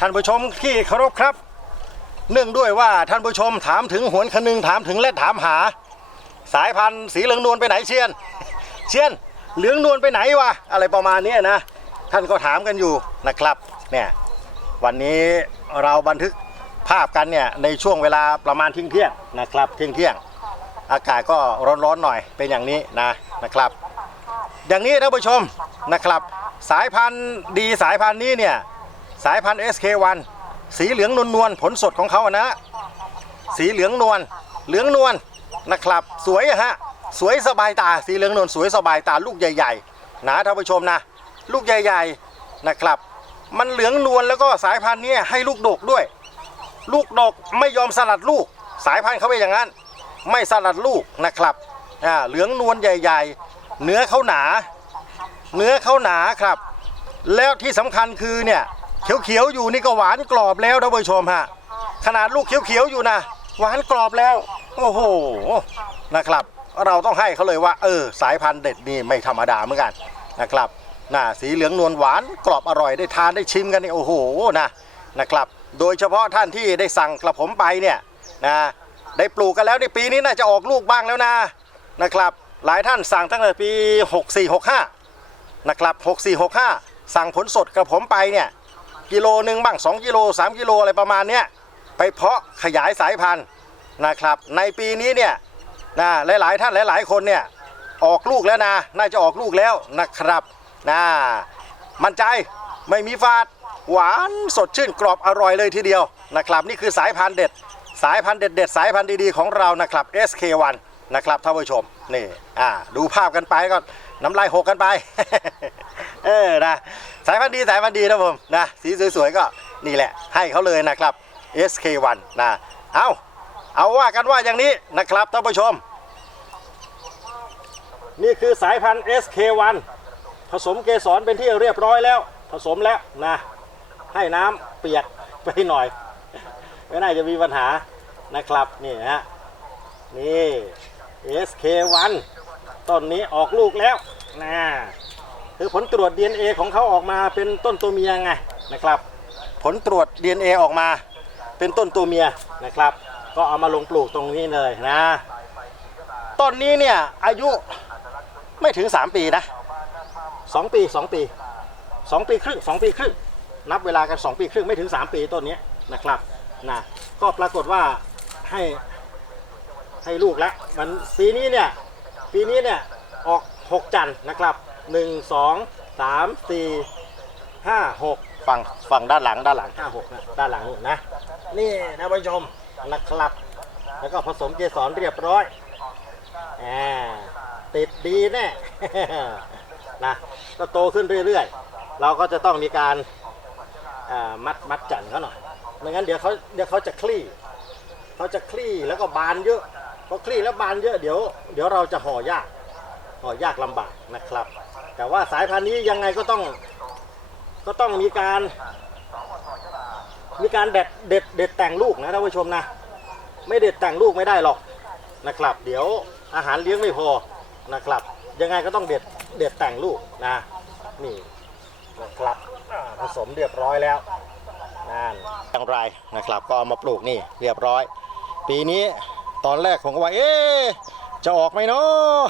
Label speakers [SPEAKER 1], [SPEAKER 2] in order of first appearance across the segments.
[SPEAKER 1] ท่านผู้ชมที่เคารพครับ เนื่องด้วยว่าท่านผู้ชมถามถึงหวนคนึงถามถึงและถามหา สายพันธุ์สีเหลืองนวลไปไหนเชียน เชียนเหลืองนวลไปไหนวะอะไรประมาณนี้นะ ท่านก็ถามกันอยู่นะครับเนี่ยวันนี้เราบันทึกภาพกันเนี่ยในช่วงเวลาประมาณเที่ยงเที่ยงนะครับเที่ยงเที่ยงอากาศก็ร้อนๆหน่อยเป็นอย่างนี้นะนะครับ อย่างนี้ท่านผู้ชมนะครับ สายพันธุ์ดีสายพันธุ์นี้เนี่ย สายพันธุ์ SK1 สีเหลืองนวลๆผลสดของเขาอะนะ สีเหลืองนวลเหลืองนวลนะครับ สวยอะฮะสวยสบายตาสีเหลืองนวลสวยสบายตาลูกใหญ่ๆนะท่านผู้ชมนะ ลูกใหญ่ๆนะครับ มันเหลืองนวลแล้วก็สายพันธุ์เนี้ให้ลูกดกด้วย ลูกดกไม่ยอมสลัดลูก สายพันธุ์เขาเป็นอย่างนั้น ไม่สลัดลูกนะครับอ่าเหลืองนวลใหญ่ ๆ เนื้อเขาหนา เนื้อเขาหนาครับ แล้วที่สำคัญคือเนี่ย เขียวๆอยู่นี่ก็หวานกรอบแล้วท่านผู้ชมฮะขนาดลูกเขียวๆอยู่นะหวานกรอบแล้ว โอ้โหนะครับ เราต้องให้เขาเลยว่า เออ สายพันธุ์เด็ดนี่ไม่ธรรมดาเหมือนกันนะครับน่าสีเหลืองนวลหวานกรอบอร่อยได้ทานได้ชิมกันนี่โอ้โหนะนะครับ โดยเฉพาะท่านที่ได้สั่งกระผมไปเนี่ยนะได้ปลูกกันแล้วในปีนี้น่าจะออกลูกบ้างแล้วนะนะครับ หลายท่านสั่งตั้งแต่ปี 6465นะครับ6465 สั่งผลสดกระผมไปเนี่ย กิโลหนึ่งบ้าง 2 กิโล 3 กิโลอะไรประมาณเนี้ยไปเพาะขยายสายพันธุ์นะครับ ในปีนี้เนี่ยนะหลาย ๆ ท่านหลาย ๆ คนเนี่ยออกลูกแล้วนะน่าจะออกลูกแล้วนะครับนะมั่นใจไม่มีฝาดหวานสดชื่นกรอบอร่อยเลยทีเดียวนะครับ นี่คือสายพันธุ์เด็ด สายพันธุ์เด็ดๆสายพันธุ์ดีๆของเรานะครับ SK1 นะครับท่านผู้ชมนี่อ่าดูภาพกันไปก็น้ำลายหกกันไป เออนะ สายพันธุ์ดีสายพันธุ์ดีนะผมนะสีสวยๆก็นี่แหละ ให้เขาเลยนะครับ SK1 นะเอาเอาว่ากันว่าอย่างนี้นะครับท่านผู้ชม นี่คือสายพันธุ์ SK1 ผสมเกสรเป็นที่เรียบร้อยแล้ว ผสมแล้วนะ ให้น้ำเปียกไปหน่อย ไม่น่าจะมีปัญหานะครับนี่ฮะนี่ SK1 ต้นนี้ออกลูกแล้วนะ คือผลตรวจ DNA ของเขาออกมาเป็นต้นตัวเมียไงนะครับ ผลตรวจ DNA ออกมา เป็นต้นตัวเมียนะครับ ก็เอามาลงปลูกตรงนี้เลยนะต้นนี้เนี่ยอายุไม่ถึง 3 ปีนะ 2 ปี 2 ปี 2 ปีครึ่ง 2 ปีครึ่ง นับเวลากัน 2 ปีครึ่งไม่ถึง 3 ปีต้นนี้นะครับนะก็ปรากฏว่าให้ให้ลูกแล้วมันปีนี้เนี่ยปีนี้เนี่ยออก 6 จันนะครับ 1 2 3 4 5 6ฝั่งฝั่งด้านหลังด้านหลัง5 6นะด้านหลังนู่นนะ นี่นะผู้ชมนะครับ แล้วก็ผสมเกสรเรียบร้อยอ่าติดดีแน่ นะก็โตขึ้นเรื่อยๆ เราก็จะต้องมีการอ่ามัดมัดจันเขาหน่อยไม่งั้นเดี๋ยวเขาเดี๋ยวเขาจะคลี่เขาจะคลี่แล้วก็บานเยอะพอคลี่แล้วบานเยอะเดี๋ยวเดี๋ยวเราจะห่อยากห่อยากลำบากนะครับ แต่ว่าสายพันธุ์นี้ยังไงก็ต้องก็ต้องมีการมีการเด็ดเด็ดเด็ดแต่งลูกนะท่านผู้ชมนะ ไม่เด็ดแต่งลูกไม่ได้หรอกนะครับ เดี๋ยวอาหารเลี้ยงไม่พอนะครับ ยังไงก็ต้องเด็ดเด็ดแต่งลูกนะนี่นะครับผสมเรียบร้อยแล้วนั่นอย่างไรนะครับ ก็เอามาปลูกนี่เรียบร้อย ปีนี้ตอนแรกผมก็ว่าเอ๊ะ จะออกไหมเนาะ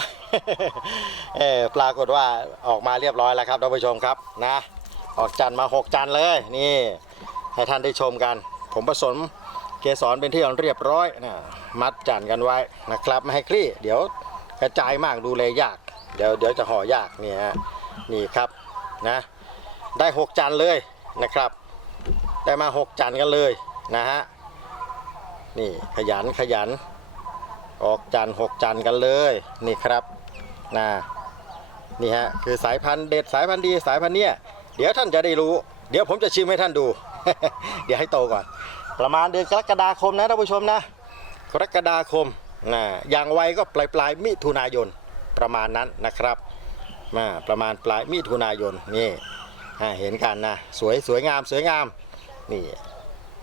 [SPEAKER 1] เออปรากฏว่าออกมาเรียบร้อยแล้วครับท่านผู้ชมครับนะ ออกจันมาหกจันเลยนี่ ให้ท่านได้ชมกัน ผมผสมเกสรเป็นที่เรียบร้อยนะมัดจันกันไว้นะครับไม่ให้คลี่ เดี๋ยวกระจายมากดูเลยยาก เดี๋ยวเดี๋ยวจะห่อยากนี่ฮะนี่ครับนะได้หกจันเลยนะครับ ได้มาหกจันกันเลยนะฮะนี่ขยันขยัน ออกจันหกจันกันเลยนี่ครับนะนี่ฮะคือสายพันธุ์เด็ดสายพันธุ์ดีสายพันธุ์เนี้ยเดี๋ยวท่านจะได้รู้ เดี๋ยวผมจะชิมให้ท่านดู เดี๋ยวให้โตก่อน ประมาณเดือนกรกฎาคมนะท่านผู้ชมนะกรกฎาคมนะอย่างไวก็ปลายปลายมิถุนายนประมาณนั้นนะครับมาประมาณปลายมิถุนายนนี่เห็นกันนะสวยสวยงามสวยงามนี่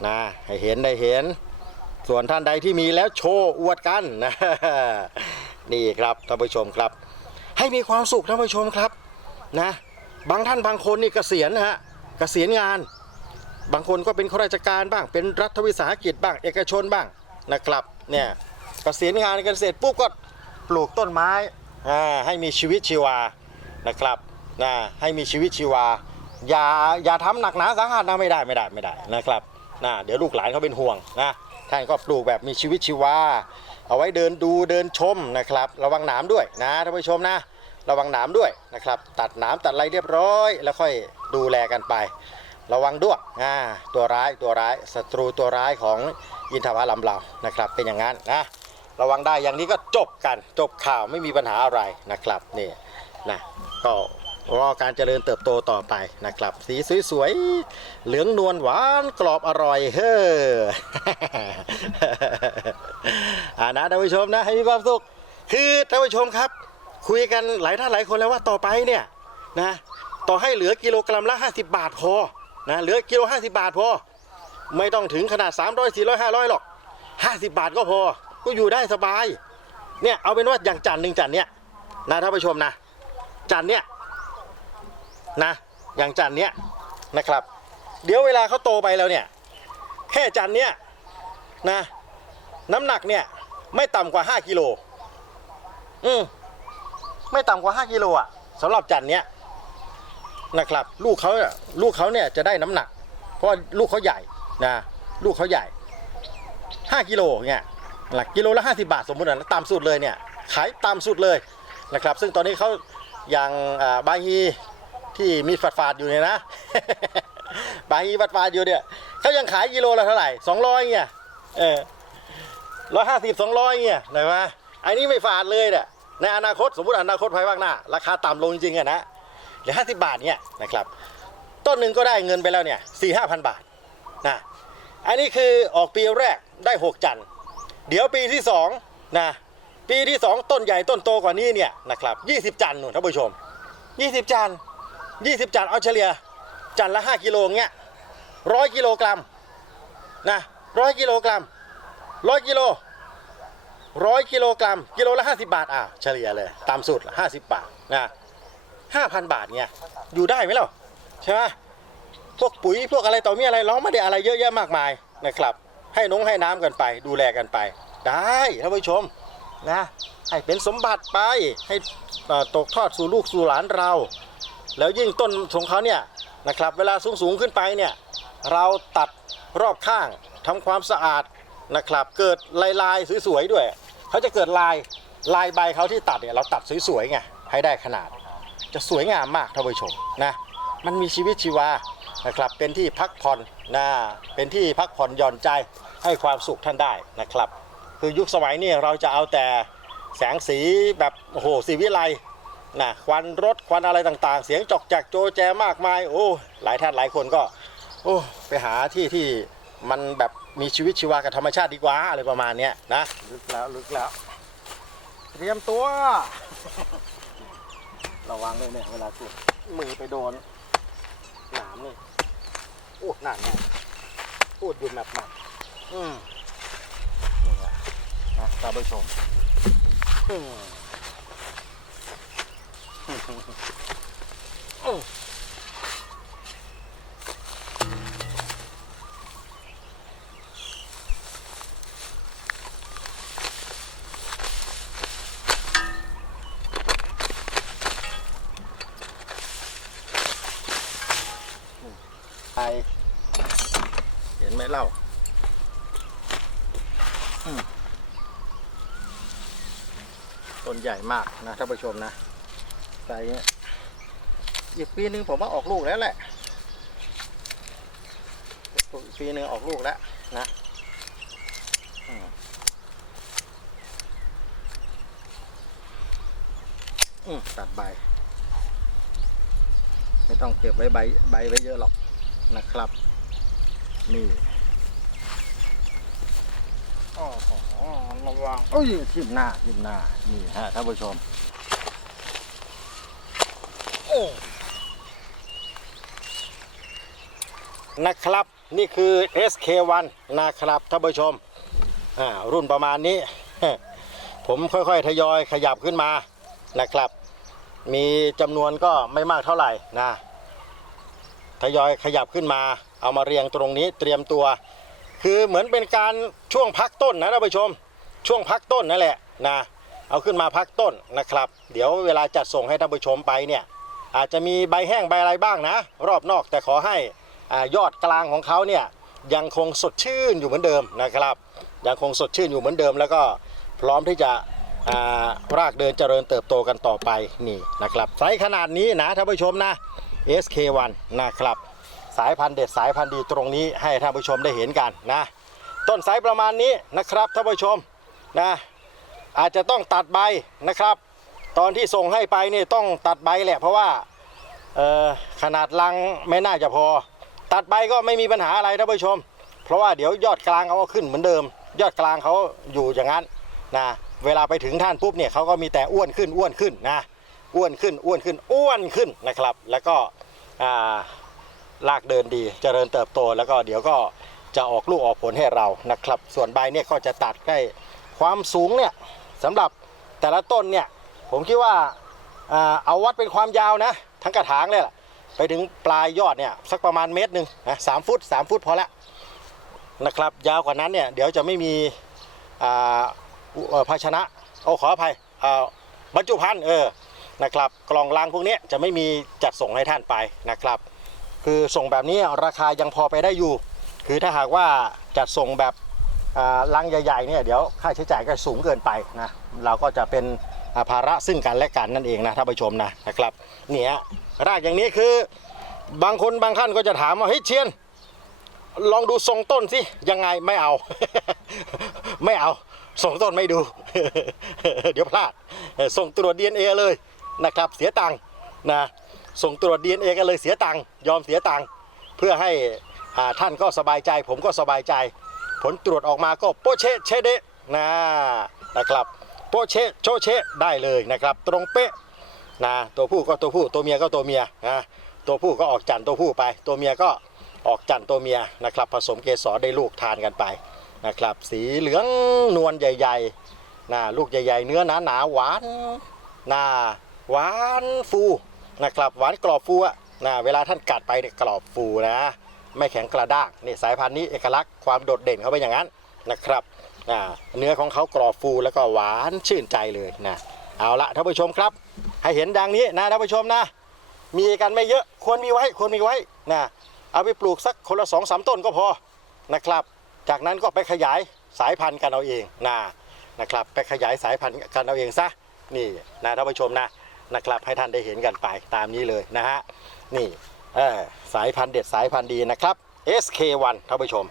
[SPEAKER 1] นะให้เห็นได้เห็น ส่วนท่านใดที่มีแล้วโชว์อวดกันนะนี่ครับท่านผู้ชมครับ ให้มีความสุขท่านผู้ชมครับนะบางท่านบางคนนี่เกษียณนะฮะเกษียณงาน บางคนก็เป็นข้าราชการบ้าง เป็นรัฐวิสาหกิจบ้าง เอกชนบ้างนะครับเนี่ยเกษียณงานกันเกษตรปุ๊บก็ปลูกต้นไม้ให้มีชีวิตชีวานะครับนะให้มีชีวิตชีวา อย่าอย่าทำหนักหนาสาหัสนะไม่ได้ไม่ได้ไม่ได้นะครับนะเดี๋ยวลูกหลานเขาเป็นห่วงนะ ท่านก็ปลูกแบบมีชีวิตชีวา เอาไว้เดินดูเดินชมนะครับ ระวังหนามด้วยนะท่านผู้ชมนะ ระวังหนามด้วยนะครับ ตัดหนามตัดอะไรเรียบร้อย แล้วค่อยดูแลกันไป ระวังด้วยอ่าตัวร้ายตัวร้ายศัตรูตัวร้ายของอินทผลัมเรานะครับ เป็นอย่างนั้นนะระวังได้อย่างนี้ก็จบกันจบข่าวไม่มีปัญหาอะไรนะครับนี่นะก็ รอการเจริญเติบโตต่อไปนะครับ สีสวยๆ เหลืองนวลหวานกรอบอร่อยเฮ้ออ่านะท่านผู้ชมนะให้มีความสุข คือท่านผู้ชมครับ คุยกันหลายท่านหลายคนแล้วว่าต่อไปเนี่ยนะต่อให้เหลือกิโลกรัมละ 50 บาทพอนะเหลือกิโล 50 บาทพอ ไม่ต้องถึงขนาด 300 400 500 หรอก 50 บาทก็พอ ก็อยู่ได้สบาย เนี่ยเอาเป็นว่าอย่างจานหนึ่งจานเนี้ยนะท่านผู้ชมนะจานเนี้ย นะ อย่างจานเนี้ยนะครับ เดี๋ยวเวลาเขาโตไปแล้วเนี่ย แค่จานเนี้ยนะ น้ำหนักเนี่ยไม่ต่ำกว่า 5 กิโล อืมไม่ต่ำกว่า 5 กิโลอะสำหรับจานเนี้ยนะครับ ลูกเขาลูกเขาเนี่ยจะได้น้ำหนัก เพราะลูกเขาใหญ่นะลูกเขาใหญ่ 5 กิโลเนี่ยหลักกิโลละ 50 บาทสมมตินะตามสูตรเลยเนี่ยขายตามสูตรเลยนะครับ ซึ่งตอนนี้เขาอย่างอ่าบาฮี ที่มีฝาดฝาดอยู่เนี่ยนะ บาฮีฝาดฝาดอยู่เนี่ยเขายังขายกิโลละเท่าไหร่200เงี้ยเออร้อยห้าสิบสองร้อยเงี้ยไหนวะไอ้นี่ไม่ฝาดเลยเนี่ยในอนาคตสมมติอนาคตภายภาคหน้า ราคาต่ำลงจริงๆอะนะเหลือห้าสิบบาทเนี่ยนะครับต้นหนึ่งก็ได้เงินไปแล้วเนี่ยสี่ห้าพันบาทนะอันนี้คือออกปีแรกได้6จันทร์เดี๋ยวปีที่2นะปีที่2ต้นใหญ่ต้นโตกว่านี้เนี่ยนะครับ20จันทร์นู่นท่านผู้ชม20จันทร์ 20จันทร์เอาเฉลี่ยจันทร์ละ 5 กิโลเงี้ยร้อยกิโลกรัมนะร้อยกิโลกรัมร้อยกิโลร้อยกิโลกรัม กิโลละ 50 บาทอะเฉลี่ยเลย ตามสูตรห้าสิบบาทนะ5,000 บาทเนี่ยอยู่ได้ไหมเล่าใช่ไหมพวกปุ๋ยพวกอะไรต่อมีอะไรเราไม่ได้อะไรเยอะแยะมากมายนะครับ ให้น้องให้น้ำกันไป ดูแลกันไป ได้ท่านผู้ชมนะให้เป็นสมบัติไปให้ตกทอดสู่ลูกสู่หลานเรา แล้วยิ่งต้นของเขาเนี่ยนะครับเวลาสูงสูงขึ้นไปเนี่ยเราตัดรอบข้างทำความสะอาดนะครับเกิดลายลายสวยๆด้วยเขาจะเกิดลายลายใบเขาที่ตัดเนี่ยเราตัดสวยๆไงให้ได้ขนาด จะสวยงามมากท่านผู้ชมนะมันมีชีวิตชีวานะครับเป็นที่พักผ่อนนะเป็นที่พักผ่อนหย่อนใจให้ความสุขท่านได้นะครับ คือยุคสมัยนี้เราจะเอาแต่แสงสีแบบโอ้โหสีวิไล นะควันรถควันอะไรต่างๆ เสียงจอกจักโจแจมากมาย โอ้ หลายท่านหลายคนก็ โอ้ไปหาที่ที่มันแบบมีชีวิตชีวากับธรรมชาติดีกว่าอะไรประมาณเนี้ยนะลึกแล้วลึกแล้ว เตรียมตัว ระวังด้วยเนี่ยเวลาสุดมือไปโดนหนามนี่โอ้หนักแน่พูดอยู่แบบหนักอืมนี่แหละนะท่านผู้ชมอืม อืมไปเห็นไหมเล่าต้นใหญ่มากนะท่านผู้ชมนะ ใส่เนี่ยอีกปีหนึ่งผมว่าออกลูกแล้วแหละอีกปีหนึ่งออกลูกแล้วนะอืมอืมตัดใบ ไม่ต้องเก็บไว้ใบใบไว้เยอะหรอกนะครับ นี่โอ้โหระวังโอ้ยทิ่มหน้าทิ่มหน้า นี่ฮะท่านผู้ชมโอ้ นะครับนี่คือ SK1 นะครับท่านผู้ชมอ่ารุ่นประมาณนี้ ผมค่อยๆ ทยอยขยับขึ้นมานะครับ มีจำนวนก็ไม่มากเท่าไหร่นะทยอยขยับขึ้นมา เอามาเรียงตรงนี้เตรียมตัว คือเหมือนเป็นการช่วงพักต้นนะท่านผู้ชม ช่วงพักต้นนั่นแหละนะเอาขึ้นมาพักต้นนะครับ เดี๋ยวเวลาจัดส่งให้ท่านผู้ชมไปเนี่ย อาจจะมีใบแห้งใบอะไรบ้างนะ รอบนอกแต่ขอให้อยอดกลางของเขาเนี่ยยังคงสดชื่นอยู่เหมือนเดิมนะครับ ยังคงสดชื่นอยู่เหมือนเดิม แล้วก็พร้อมที่จะารากเดินเจริญเติบโตกันต่อไปนี่นะครับไซส์ขนาดนี้นะท่านผู้ชมนะ SK1 นะครับสายพันธุ์เด็ดสายพันธุ์ดีตรงนี้ให้ท่านผู้ชมได้เห็นกันนะ ต้นไซส์ประมาณนี้นะครับท่านผู้ชมนะอาจจะต้องตัดใบนะครับ ตอนที่ส่งให้ไปนี่ต้องตัดใบแหละเพราะว่าขนาดลังไม่น่าจะพอ ตัดใบก็ไม่มีปัญหาอะไรท่านผู้ชม เพราะว่าเดี๋ยวยอดกลางเขาก็ขึ้นเหมือนเดิม ยอดกลางเขาอยู่อย่างนั้นนะเวลาไปถึงท่านปุ๊บเนี่ยเขาก็มีแต่อ้วนขึ้นอ้วนขึ้นนะอ้วนขึ้นอ้วนขึ้นอ้วนขึ้นนะครับ แล้วก็ลากเดินดีเจริญเติบโต แล้วก็เดี๋ยวก็จะออกลูกออกผลให้เรานะครับ ส่วนใบเนี่ยก็จะตัดได้ความสูงเนี่ยสำหรับแต่ละต้นเนี่ย ผมคิดว่าเอาวัดเป็นความยาวนะ ทั้งกระถางเลยล่ะไปถึงปลายยอดเนี่ยสักประมาณเมตรหนึ่งนะสามฟุตสามฟุตพอละนะครับ ยาวกว่านั้นเนี่ยเดี๋ยวจะไม่มีภาชนะโอ้ขออภัยบรรจุภัณฑ์เออนะครับ กล่องลังพวกนี้จะไม่มีจัดส่งให้ท่านไปนะครับ คือส่งแบบนี้ราคายังพอไปได้อยู่ คือถ้าหากว่าจัดส่งแบบลังใหญ่ๆเนี่ยเดี๋ยวค่าใช้จ่ายก็สูงเกินไปนะเราก็จะเป็น ภาระซึ่งกันและกันนั่นเองนะท่านผู้ชมนะนะครับเนี่ยรากอย่างนี้คือบางคนบางท่านก็จะถามว่าเฮ้ยเชียน ลองดูทรงต้นสิยังไงไม่เอา ไม่เอาทรงต้นไม่ดู เดี๋ยวพลาดส่งตรวจ DNA เลยนะครับ เสียตังค์นะส่งตรวจ DNA กันเลยเสียตังค์ยอมเสียตังค์เพื่อให้ท่านก็สบายใจ ผมก็สบายใจ ผลตรวจออกมาก็โปเชเชเดนะนะครับ โปเชโชเชได้เลยนะครับ ตรงเป๊ะนะตัวผู้ก็ตัวผู้ตัวเมียก็ตัวเมียนะตัวผู้ก็ออกจันตัวผู้ไป ตัวเมียก็ออกจันตัวเมียนะครับ ผสมเกสรได้ลูกทานกันไปนะครับ สีเหลืองนวลใหญ่ๆนะลูกใหญ่ๆ เนื้อหนาๆหวานนะหวานฟูนะครับหวานกรอบฟูอะนะเวลาท่านกัดไปเนี่ยกรอบฟูนะ ไม่แข็งกระด้างนี่สายพันธุ์นี้เอกลักษณ์ความโดดเด่นเขาเป็นอย่างนั้นนะครับ เนื้อของเขากรอบฟูแล้วก็หวานชื่นใจเลยนะเอาละท่านผู้ชมครับ ให้เห็นดังนี้นะท่านผู้ชมนะ มีกันไม่เยอะควรมีไว้ควรมีไว้นะเอาไปปลูกสักคนละสองสามต้นก็พอนะครับ จากนั้นก็ไปขยายสายพันธุ์กันเอาเองนะนะครับ ไปขยายสายพันธุ์กันเอาเองซะนี่นะท่านผู้ชมนะนะครับให้ท่านได้เห็นกันไปตามนี้เลยนะฮะนี่สายพันธุ์เด็ดสายพันธุ์ดีนะครับ SK1 ท่านผู้ชม